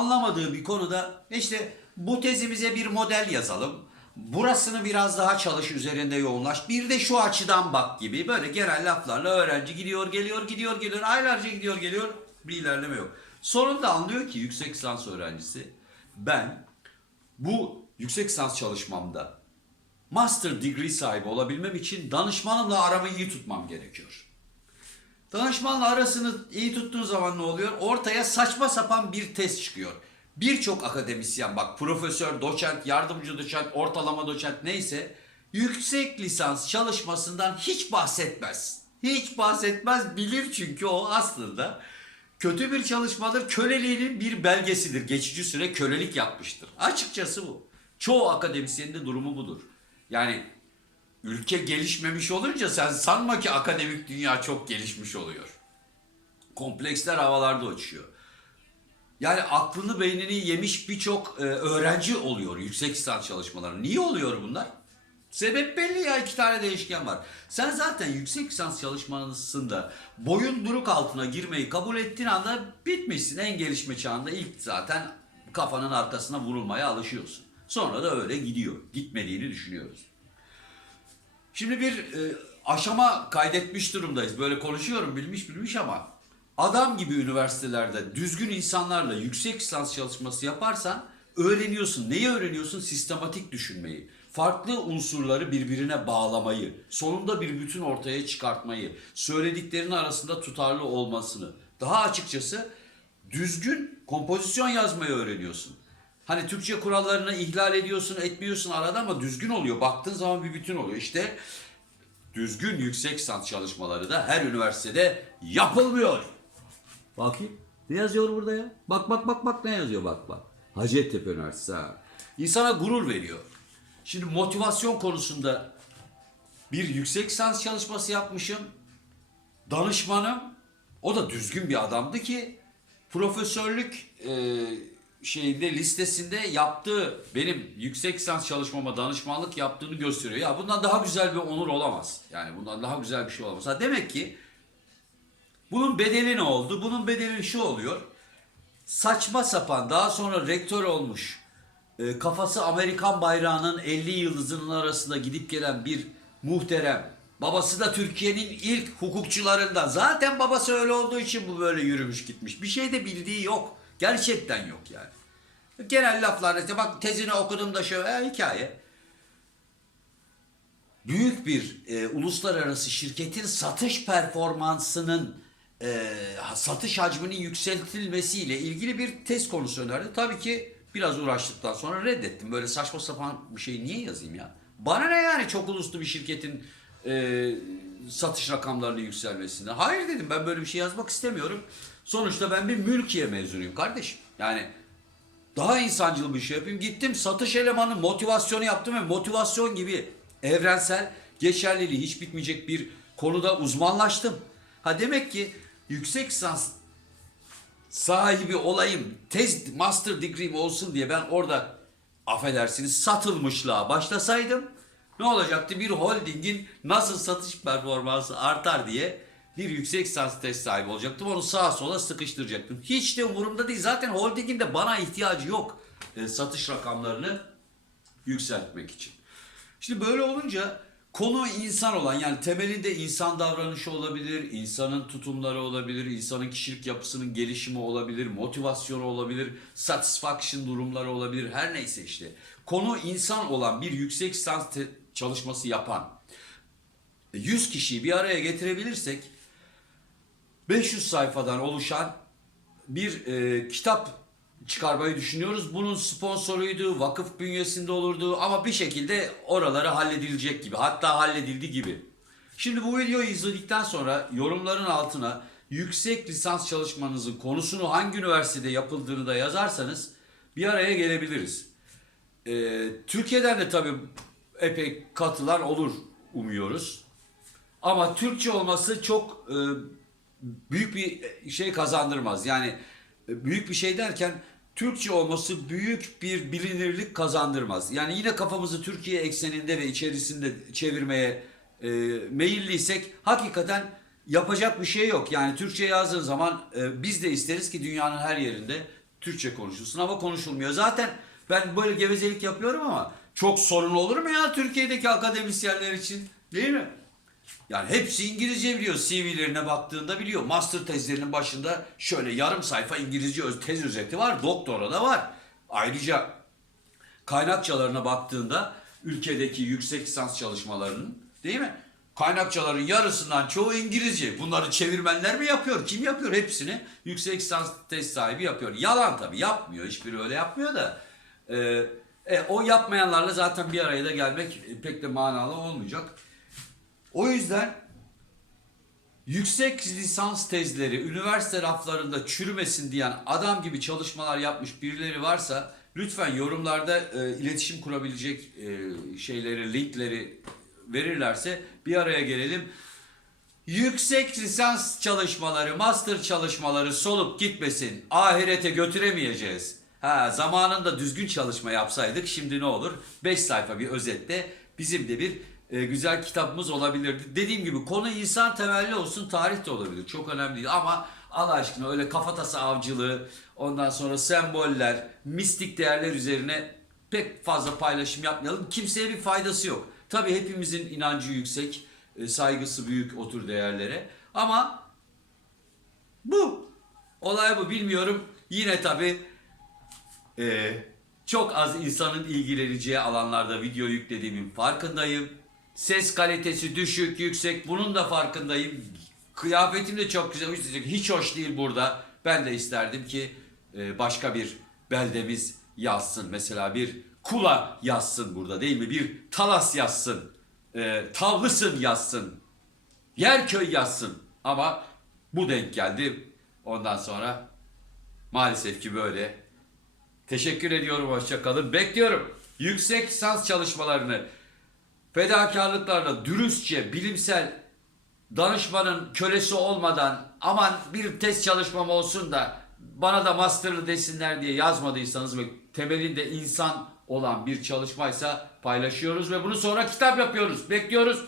anlamadığı bir konuda işte bu tezimize bir model yazalım. Burasını biraz daha çalış üzerinde yoğunlaş. Bir de şu açıdan bak gibi böyle genel laflarla öğrenci gidiyor geliyor gidiyor geliyor aylarca gidiyor geliyor bir ilerleme yok. Sonunda anlıyor ki yüksek lisans öğrencisi ben bu yüksek lisans çalışmamda master degree sahibi olabilmem için danışmanımla aramı iyi tutmam gerekiyor. Danışmanla arasını iyi tuttuğun zaman ne oluyor? Ortaya saçma sapan bir test çıkıyor. Birçok akademisyen bak profesör, doçent, yardımcı doçent, ortalama doçent neyse yüksek lisans çalışmasından hiç bahsetmez. Hiç bahsetmez bilir çünkü o aslında kötü bir çalışmadır. Köleliğinin bir belgesidir. Geçici süre kölelik yapmıştır. Açıkçası bu. Çoğu akademisyenin de durumu budur. Yani ülke gelişmemiş olunca sen sanma ki akademik dünya çok gelişmiş oluyor. Kompleksler havalarda uçuyor. Yani aklını beynini yemiş birçok e, öğrenci oluyor yüksek lisans çalışmaları. Niye oluyor bunlar? Sebep belli ya iki tane değişken var. Sen zaten yüksek lisans çalışmasında boyun duruk altına girmeyi kabul ettiğin anda bitmişsin. En gelişme çağında ilk zaten kafanın arkasına vurulmaya alışıyorsun. Sonra da öyle gidiyor. Gitmediğini düşünüyoruz. Şimdi bir e, aşama kaydetmiş durumdayız. Böyle konuşuyorum bilmiş bilmiş ama adam gibi üniversitelerde düzgün insanlarla yüksek lisans çalışması yaparsan öğreniyorsun. Neyi öğreniyorsun? Sistematik düşünmeyi. Farklı unsurları birbirine bağlamayı, sonunda bir bütün ortaya çıkartmayı, söylediklerinin arasında tutarlı olmasını. Daha açıkçası düzgün kompozisyon yazmayı öğreniyorsun. Hani Türkçe kurallarını ihlal ediyorsun, etmiyorsun arada ama düzgün oluyor. Baktığın zaman bir bütün oluyor. İşte düzgün yüksek lisans çalışmaları da her üniversitede yapılmıyor. Bakayım. Ne yazıyor burada ya? Bak bak bak bak ne yazıyor bak bak. Hacettepe Üniversitesi ha. İnsana gurur veriyor. Şimdi motivasyon konusunda bir yüksek lisans çalışması yapmışım. Danışmanım o da düzgün bir adamdı ki profesörlük e, şeyinde listesinde yaptığı benim yüksek lisans çalışmama danışmanlık yaptığını gösteriyor. Ya bundan daha güzel bir onur olamaz. Yani bundan daha güzel bir şey olamaz. Ha demek ki bunun bedeli ne oldu? Bunun bedeli şu oluyor. Saçma sapan daha sonra rektör olmuş. e, kafası Amerikan bayrağının 50 yıldızının arasında gidip gelen bir muhterem. Babası da Türkiye'nin ilk hukukçularından. Zaten babası öyle olduğu için bu böyle yürümüş gitmiş. Bir şey de bildiği yok. Gerçekten yok yani. Genel laflar işte bak tezini okudum da şöyle e, hikaye. Büyük bir e, uluslararası şirketin satış performansının e, satış hacminin yükseltilmesiyle ilgili bir tez konusu önerdi. Tabii ki biraz uğraştıktan sonra reddettim. Böyle saçma sapan bir şey niye yazayım ya? Bana ne yani çok uluslu bir şirketin e, satış rakamlarının yükselmesinden? Hayır dedim ben böyle bir şey yazmak istemiyorum. Sonuçta ben bir mülkiye mezunuyum kardeşim. Yani daha insancıl bir şey yapayım. Gittim satış elemanı motivasyonu yaptım ve motivasyon gibi evrensel geçerliliği hiç bitmeyecek bir konuda uzmanlaştım. Ha demek ki yüksek lisans sahibi olayım, tez master degree'm olsun diye ben orada affedersiniz satılmışlığa başlasaydım ne olacaktı? Bir holdingin nasıl satış performansı artar diye bir yüksek lisans test sahibi olacaktım. Onu sağa sola sıkıştıracaktım. Hiç de umurumda değil. Zaten holdingin de bana ihtiyacı yok e, satış rakamlarını yükseltmek için. Şimdi böyle olunca konu insan olan yani temelinde insan davranışı olabilir, insanın tutumları olabilir, insanın kişilik yapısının gelişimi olabilir, motivasyonu olabilir, satisfaction durumları olabilir her neyse işte. Konu insan olan bir yüksek lisans çalışması yapan 100 kişiyi bir araya getirebilirsek 500 sayfadan oluşan bir e, kitap çıkarmayı düşünüyoruz. Bunun sponsoruydu, vakıf bünyesinde olurdu ama bir şekilde oraları halledilecek gibi. Hatta halledildi gibi. Şimdi bu videoyu izledikten sonra yorumların altına yüksek lisans çalışmanızın konusunu hangi üniversitede yapıldığını da yazarsanız bir araya gelebiliriz. Ee, Türkiye'den de tabii epey katılan olur umuyoruz. Ama Türkçe olması çok e, büyük bir şey kazandırmaz. Yani e, büyük bir şey derken Türkçe olması büyük bir bilinirlik kazandırmaz. Yani yine kafamızı Türkiye ekseninde ve içerisinde çevirmeye e, meyilliysek hakikaten yapacak bir şey yok. Yani Türkçe yazdığın zaman e, biz de isteriz ki dünyanın her yerinde Türkçe konuşulsun ama konuşulmuyor. Zaten ben böyle gevezelik yapıyorum ama çok sorun olur mu ya Türkiye'deki akademisyenler için? Değil mi? Yani hepsi İngilizce biliyor. CV'lerine baktığında biliyor. Master tezlerinin başında şöyle yarım sayfa İngilizce öz- tez özeti var. Doktora da var. Ayrıca kaynakçalarına baktığında ülkedeki yüksek lisans çalışmalarının değil mi? Kaynakçaların yarısından çoğu İngilizce. Bunları çevirmenler mi yapıyor? Kim yapıyor? Hepsini yüksek lisans tez sahibi yapıyor. Yalan tabii yapmıyor. Hiçbiri öyle yapmıyor da. Ee, e, o yapmayanlarla zaten bir araya da gelmek pek de manalı olmayacak. O yüzden yüksek lisans tezleri üniversite raflarında çürümesin diyen adam gibi çalışmalar yapmış birileri varsa lütfen yorumlarda e, iletişim kurabilecek e, şeyleri, linkleri verirlerse bir araya gelelim. Yüksek lisans çalışmaları, master çalışmaları solup gitmesin. Ahirete götüremeyeceğiz. Ha zamanında düzgün çalışma yapsaydık şimdi ne olur? 5 sayfa bir özette bizim de bir e, güzel kitabımız olabilirdi. Dediğim gibi konu insan temelli olsun, tarih de olabilir. Çok önemli değil ama Allah aşkına öyle kafatası avcılığı, ondan sonra semboller, mistik değerler üzerine pek fazla paylaşım yapmayalım. Kimseye bir faydası yok. Tabii hepimizin inancı yüksek, e, saygısı büyük o tür değerlere. Ama bu. Olay bu bilmiyorum. Yine tabii e, çok az insanın ilgileneceği alanlarda video yüklediğimin farkındayım. Ses kalitesi düşük, yüksek bunun da farkındayım. Kıyafetim de çok güzel. Hiç hoş değil burada. Ben de isterdim ki e, başka bir beldemiz yazsın. Mesela bir Kula yazsın burada değil mi? Bir Talas yazsın. E, Tavlısın yazsın. Yerköy yazsın. Ama bu denk geldi. Ondan sonra maalesef ki böyle. Teşekkür ediyorum. Hoşçakalın. Bekliyorum. Yüksek lisans çalışmalarını fedakarlıklarla dürüstçe, bilimsel danışmanın kölesi olmadan aman bir test çalışmam olsun da bana da masterlı desinler diye yazmadıysanız ve temelinde insan olan bir çalışmaysa paylaşıyoruz ve bunu sonra kitap yapıyoruz. Bekliyoruz.